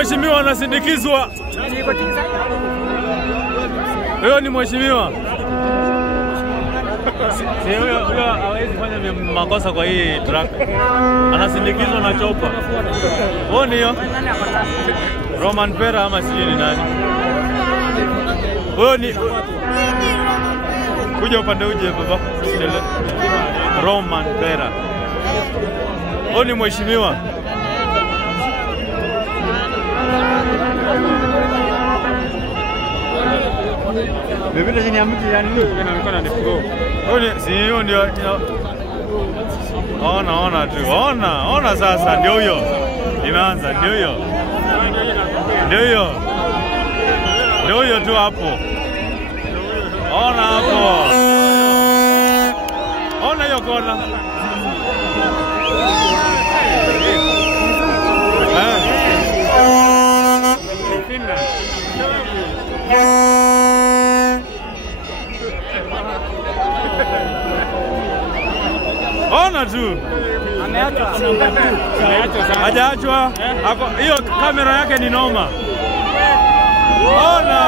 mheshimiwa anasindikizwa. Huyo ni mheshimiwa. Huyo hawezi fanya makosa kwa hii track. Anasindikizwa na chopa. Huyo ni Roman Pera ama sijui ni nani. Huyo ni kuja upande uje baba. Roman Pera. Huyo ni mheshimiwa. Bebida chini ya mti yani inaonekana ni pro. Sio ndio. Ona tu. Ona sasa ndio huyo. Imeanza ndio huyo. Ndio huyo tu hapo. Ona hapo. Ona hiyo kona. Ona tu. Hajaachwa. Hiyo kamera yake ni noma. Ona.